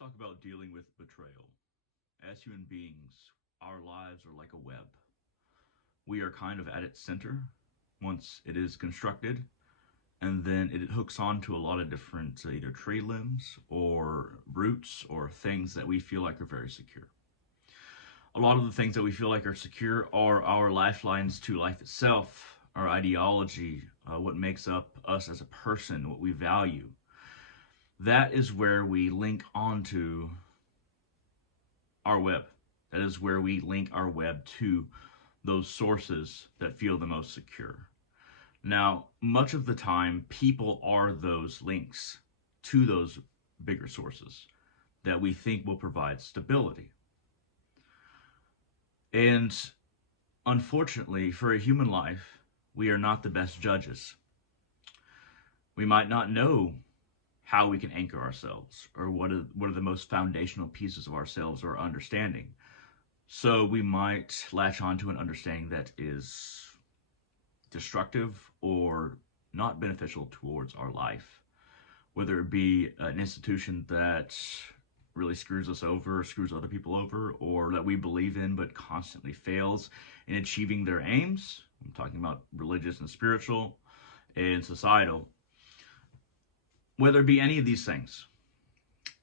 Let's talk about dealing with betrayal. As human beings, our lives are like a web. We are kind of at its center once it is constructed, and then it hooks onto a lot of different either tree limbs or roots or things that we feel like are very secure. A lot of the things that we feel like are secure are our lifelines to life itself, our ideology, what makes up us as a person, what we value. That is where we link onto our web. That is where we link our web to those sources that feel the most secure. Now, much of the time, people are those links to those bigger sources that we think will provide stability. And unfortunately, for a human life, we are not the best judges. We might not know how we can anchor ourselves or what are the most foundational pieces of ourselves or understanding. So we might latch onto an understanding that is destructive or not beneficial towards our life, whether it be an institution that really screws us over, screws other people over, or that we believe in but constantly fails in achieving their aims. I'm talking about religious and spiritual and societal. Whether it be any of these things,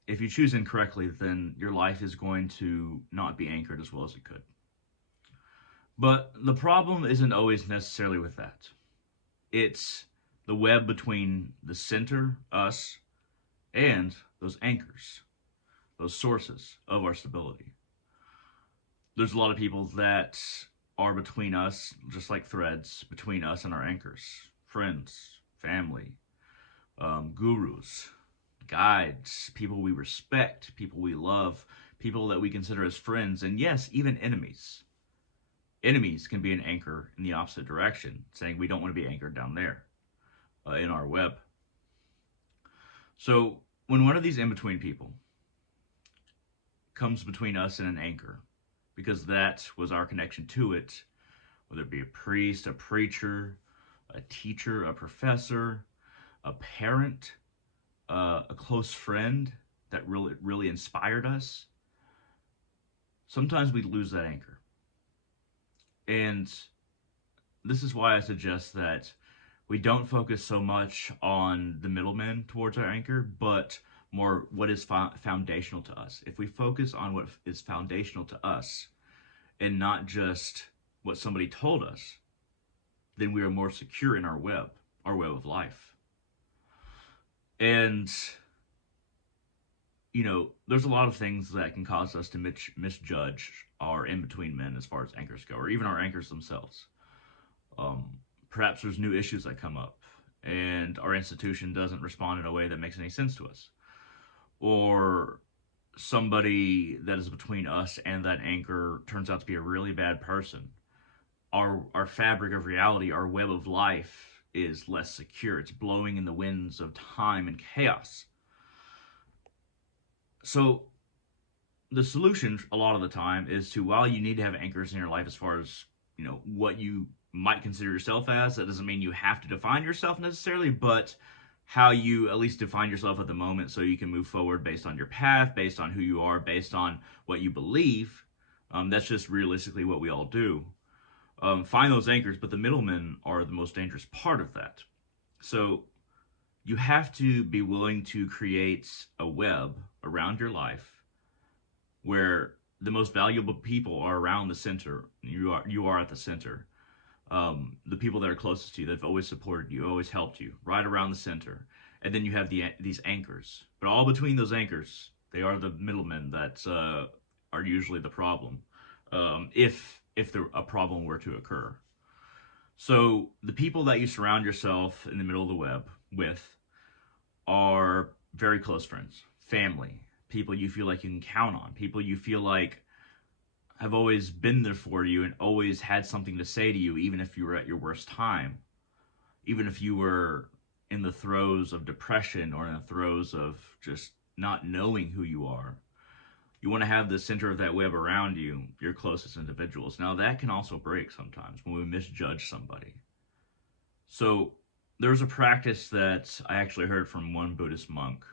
if you choose incorrectly, then your life is going to not be anchored as well as it could. But the problem isn't always necessarily with that. It's the web between the center, us, and those anchors, those sources of our stability. There's a lot of people that are between us, just like threads between us and our anchors. Friends, family, gurus, guides, people we respect, people we love, people that we consider as friends, and yes, even enemies. Enemies can be an anchor in the opposite direction, saying we don't want to be anchored down there in our web. So when one of these in between people comes between us and an anchor, because that was our connection to it, whether it be a priest, a preacher, a teacher, a professor, a parent, a close friend that really inspired us, sometimes we lose that anchor. And this is why I suggest that we don't focus so much on the middlemen towards our anchor, but more what is foundational to us. If we focus on what is foundational to us and not just what somebody told us, then we are more secure in our web of life. And, there's a lot of things that can cause us to misjudge our in between men as far as anchors go, or even our anchors themselves. Um, Perhaps there's new issues that come up, and our institution doesn't respond in a way that makes any sense to us. Or somebody that is between us and that anchor turns out to be a really bad person. Our fabric of reality, our web of life is less secure. It's blowing in the winds of time and chaos. So the solution a lot of the time is to, while you need to have anchors in your life as far as what you might consider yourself as, that doesn't mean you have to define yourself necessarily, but how you at least define yourself at the moment so you can move forward based on your path, based on who you are, based on what you believe. That's just realistically what we all do. Find those anchors, but the middlemen are the most dangerous part of that. So you have to be willing to create a web around your life where the most valuable people are around the center. You are at the center. The people that are closest to you, that have always supported you, always helped you, right around the center. And then you have these anchors. But all between those anchors, they are the middlemen that are usually the problem, if a problem were to occur. So the people that you surround yourself in the middle of the web with are very close friends, family, people you feel like you can count on, people you feel like have always been there for you and always had something to say to you, even if you were at your worst time, even if you were in the throes of depression or in the throes of just not knowing who you are. You want to have the center of that web around you, your closest individuals. Now, that can also break sometimes when we misjudge somebody. So, there's a practice that I actually heard from one Buddhist monk.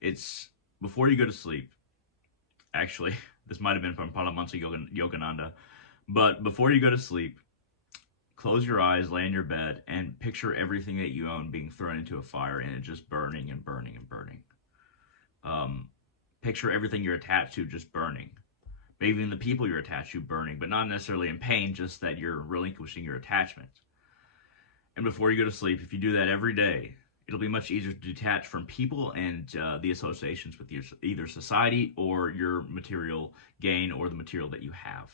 It's before you go to sleep, actually, this might have been from Paramahansa Yogananda, but before you go to sleep, close your eyes, lay in your bed, and picture everything that you own being thrown into a fire and it just burning and burning and burning. Um, Picture everything you're attached to just burning. Maybe even the people you're attached to burning, but not necessarily in pain, just that you're relinquishing your attachment. And before you go to sleep, if you do that every day, it'll be much easier to detach from people and the associations with either society or your material gain or the material that you have.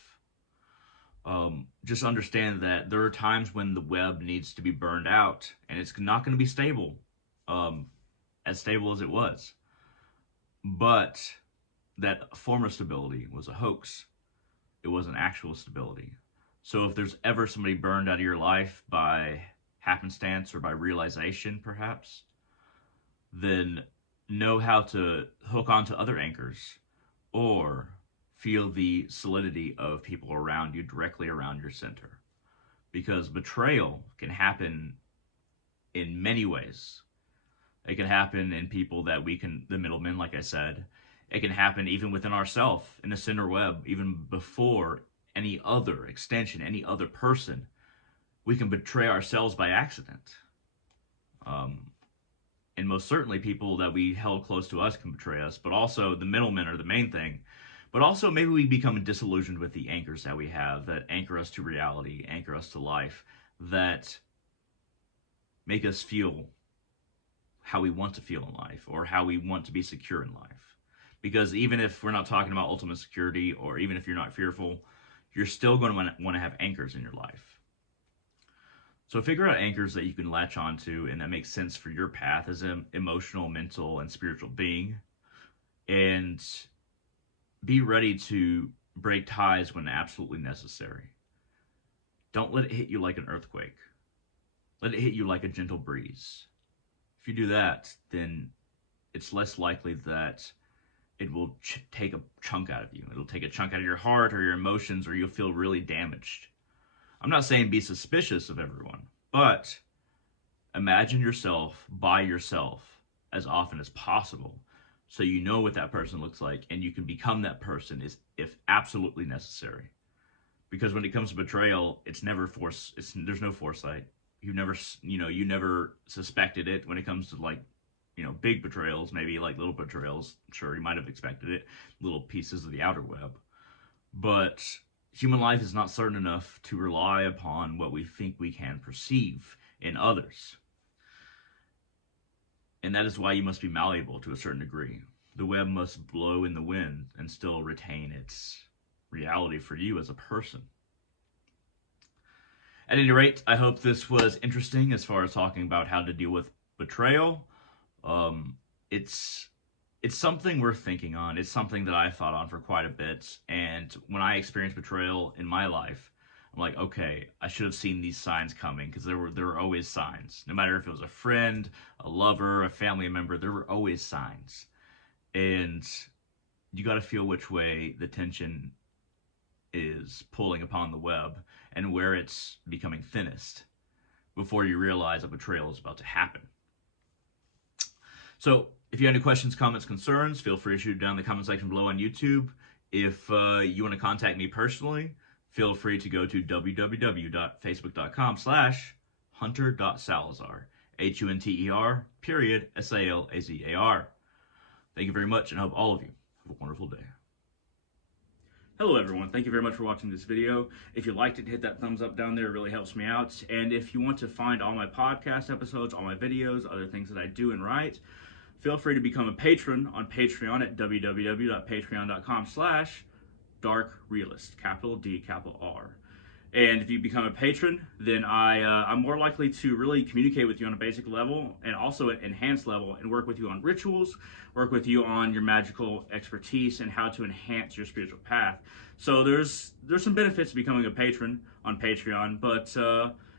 Just understand that there are times when the web needs to be burned out, and it's not going to be stable, as stable as it was. But that former stability was a hoax. It wasn't actual stability. So if there's ever somebody burned out of your life by happenstance or by realization, perhaps, then know how to hook onto other anchors or feel the solidity of people around you, directly around your center. Because betrayal can happen in many ways. It can happen in people that we can, the middlemen, like I said. It can happen even within ourselves, in the center web, even before any other extension, any other person. We can betray ourselves by accident. And most certainly people that we held close to us can betray us, but also the middlemen are the main thing. But also maybe we become disillusioned with the anchors that we have that anchor us to reality, anchor us to life, that make us feel how we want to feel in life or how we want to be secure in life. Because even if we're not talking about ultimate security, or even if you're not fearful, you're still going to want to have anchors in your life. So figure out anchors that you can latch onto and that makes sense for your path as an emotional, mental, and spiritual being. And be ready to break ties when absolutely necessary. Don't let it hit you like an earthquake. Let it hit you like a gentle breeze. If you do that, then it's less likely that it will take a chunk out of you. It'll take a chunk out of your heart or your emotions, or you'll feel really damaged. I'm not saying be suspicious of everyone, but imagine yourself by yourself as often as possible so you know what that person looks like and you can become that person if absolutely necessary. Because when it comes to betrayal, it's never there's no foresight. You never suspected it. When it comes to big betrayals, maybe like little betrayals, sure, you might have expected it, little pieces of the outer web. But human life is not certain enough to rely upon what we think we can perceive in others. And that is why you must be malleable to a certain degree. The web must blow in the wind and still retain its reality for you as a person. At any rate, I hope this was interesting as far as talking about how to deal with betrayal. It's something worth thinking on. It's something that I've thought on for quite a bit. And when I experienced betrayal in my life, I'm like, okay, I should have seen these signs coming, because there were always signs. No matter if it was a friend, a lover, a family member, there were always signs. And you got to feel which way the tension is pulling upon the web and where it's becoming thinnest before you realize a betrayal is about to happen. So if you have any questions, comments, concerns, feel free to shoot down in the comment section below on YouTube. If you want to contact me personally, feel free to go to www.facebook.com/hunter.salazar, HUNTER.SALAZAR. Thank you very much, and I hope all of you have a wonderful day. Hello everyone, thank you very much for watching this video. If you liked it, hit that thumbs up down there, it really helps me out. And if you want to find all my podcast episodes, all my videos, other things that I do and write, feel free to become a patron on Patreon at www.patreon.com/darkrealist, capital D, capital R. And if you become a patron, then I'm more likely to really communicate with you on a basic level and also an enhanced level, and work with you on rituals, work with you on your magical expertise and how to enhance your spiritual path. So there's some benefits to becoming a patron on Patreon. But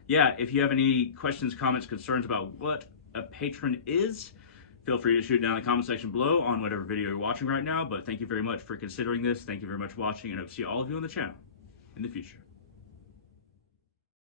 yeah, if you have any questions, comments, concerns about what a patron is, feel free to shoot down in the comment section below on whatever video you're watching right now. But thank you very much for considering this. Thank you very much for watching, and I hope to see all of you on the channel in the future.